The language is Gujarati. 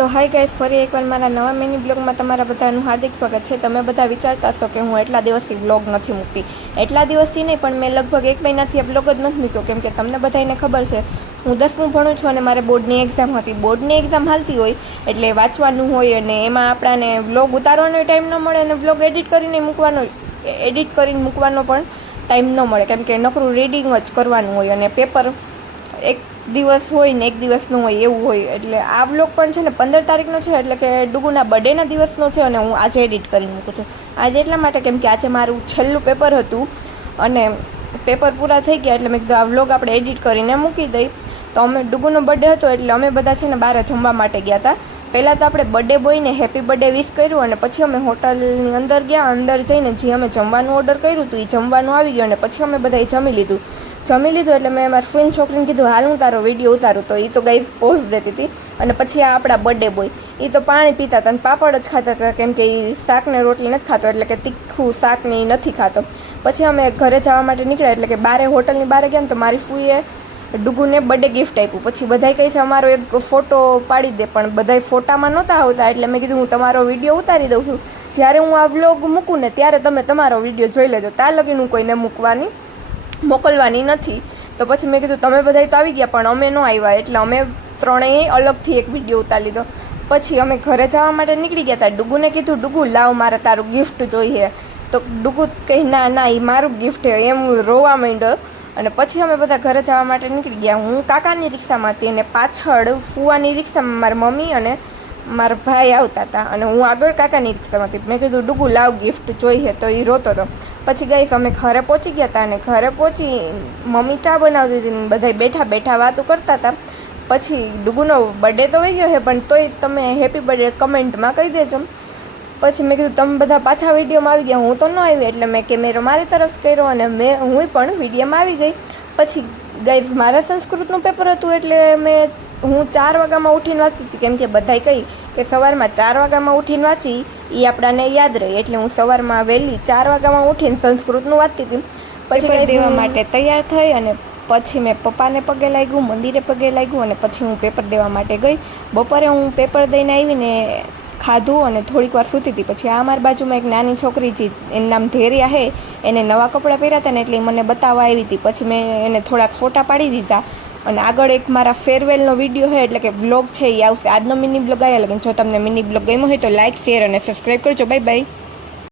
તો હાય ગાઈસ, ફરી એકવાર મારા નવા મિની બ્લોગમાં તમારા બધાનું હાર્દિક સ્વાગત છે। તમે બધા વિચારતા હશો કે હું એટલા દિવસથી બ્લોગ નથી મૂકતી। એટલા દિવસથી નહીં, પણ મેં લગભગ 1 મહિનાથી બ્લોગ જ નથી મૂક્યો, કેમ કે તમને બધાને ખબર છે હું 10મું ભણું છું અને મારે બોર્ડની એક્ઝામ હતી। બોર્ડની એક્ઝામ હાલતી હોય એટલે વાંચવાનું હોય અને એમાં આપણાને વ્લોગ ઉતારવાનો ટાઈમ ન મળે અને વ્લોગ એડિટ કરીને મૂકવાનો પણ ટાઈમ ન મળે, કેમ કે નકરું રીડિંગ જ કરવાનું હોય અને પેપર એક દિવસ હોય ને એક દિવસ ન હોય એવું હોય। એટલે આ વ્લોગ પણ છે ને 15 તારીખનો છે, એટલે કે ડુગુના બર્થડેના દિવસનો છે અને હું આજે એડિટ કરીને મૂકું છું। આજે એટલા માટે કેમ કે આજે મારું છેલ્લું પેપર હતું અને પેપર પૂરા થઈ ગયા, એટલે મેં કીધું આ વ્લોગ આપણે એડિટ કરીને મૂકી દઈ। તો અમે ડુગુનો બર્થડે હતો એટલે અમે બધા છે ને બહાર જમવા માટે ગયા હતા। પહેલાં તો આપણે બર્થડે બોયને હેપી બર્થડે વિશ કર્યું અને પછી અમે હોટલની અંદર ગયા। અંદર જઈને જે અમે જમવાનું ઓર્ડર કર્યું હતું એ જમવાનું આવી ગયું અને પછી અમે બધાએ જમી લીધું એટલે મેં મારી ફ્રેન્ડ છોકરીને કીધું હાલ હું તારો વિડીયો ઉતારું, તો એ તો ગાઈઝ પોઝ દેતી હતી। અને પછી આ આપણા બર્થડે બોય એ તો પાણી પીતા હતા અને પાપડ જ ખાતા હતા, કેમ કે એ શાકને રોટલી નથી ખાતો, એટલે કે તીખું શાક ને એ નથી ખાતો। પછી અમે ઘરે જવા માટે નીકળ્યા, એટલે કે હોટલની બહાર ગયા ને તો મારી ફૂઈએ ડુગુને બર્થડે ગિફ્ટ આપ્યું। પછી બધાય કહે છે અમારો એક ફોટો પાડી દે, પણ બધાય ફોટામાં નહોતા આવતા, એટલે મેં કીધું હું તમારો વિડીયો ઉતારી દઉં છું। જ્યારે હું આ વ્લોગ મૂકું ને ત્યારે તમે તમારો વિડીયો જોઈ લેજો, ત્યાં લગીને હું કોઈને મોકલવાની નથી। તો પછી મેં કીધું તમે બધાય તો આવી ગયા પણ અમે ન આવ્યા, એટલે અમે ત્રણેય અલગથી એક વિડીયો ઉતારી લીધો। પછી અમે ઘરે જવા માટે નીકળી ગયા હતા। ડુગુને કીધું ડુગુ લાવ મારે તારું ગિફ્ટ જોઈએ, તો ડુગુ કહી ના ના એ મારું ગિફ્ટ છે, એમ રોવા માંડ્યો। અને પછી અમે બધા ઘરે જવા માટે નીકળી ગયા। હું કાકાની રિક્ષામાં હતી અને પાછળ ફુવાની રિક્ષામાં મારી મમ્મી અને મારા ભાઈ આવતા હતા અને હું આગળ કાકાની રિક્ષામાં હતી। મેં કીધું ડુગુ લાવ ગિફ્ટ જોઈએ, તો એ રોતો હતો। પછી ગઈશ અમે ઘરે પહોંચી ગયા હતા અને ઘરે પહોંચી મમ્મી ચા બનાવતી હતી ને બધા બેઠા બેઠા વાતો કરતા હતા। પછી ડુગુનો બર્થડે તો વહી ગયો છે, પણ તોય તમે હેપી બર્થડે કમેન્ટમાં કહી દેજો। પછી મેં કીધું તમે બધા પાછા વિડીયોમાં આવી ગયા, હું તો ન આવી, એટલે મેં કેમેરો મારી તરફ કર્યો અને હું પણ વિડીયોમાં આવી ગઈ। પછી ગાઈઝ મારા સંસ્કૃતનું પેપર હતું, એટલે હું 4 વાગ્યામાં ઉઠીને વાંચતી હતી, કેમ કે બધાય કહી કે સવારમાં 4 વાગ્યામાં ઉઠીને વાંચી એ આપણાને યાદ રહે, એટલે હું સવારમાં વહેલી 4 વાગ્યામાં ઉઠીને સંસ્કૃતનું વાંચતી હતી। પછી દેવા માટે તૈયાર થઈ અને પછી મેં પપ્પાને પગે લાગ્યું, મંદિરે પગે લાગ્યું અને પછી હું પેપર દેવા માટે ગઈ। બપોરે હું પેપર દઈને આવીને ખાધું અને થોડીક વાર સૂતી હતી। પછી આ મારી બાજુમાં એક નાની છોકરી છે, એનું નામ ધૈર્યા છે, એને નવા કપડાં પહેર્યા હતા ને એટલે મને બતાવવા આવી હતી। પછી મેં એને થોડાક ફોટા પાડી દીધા અને આગળ એક મારા ફેરવેલનો વિડીયો છે, એટલે કે બ્લોગ છે એ આવશે। આજનો મિની બ્લોગ આવ્યા લગન, જો તમને મિની બ્લોગ ગમ્યો હોય તો લાઇક, શેર અને સબસ્ક્રાઈબ કરજો। Bye bye.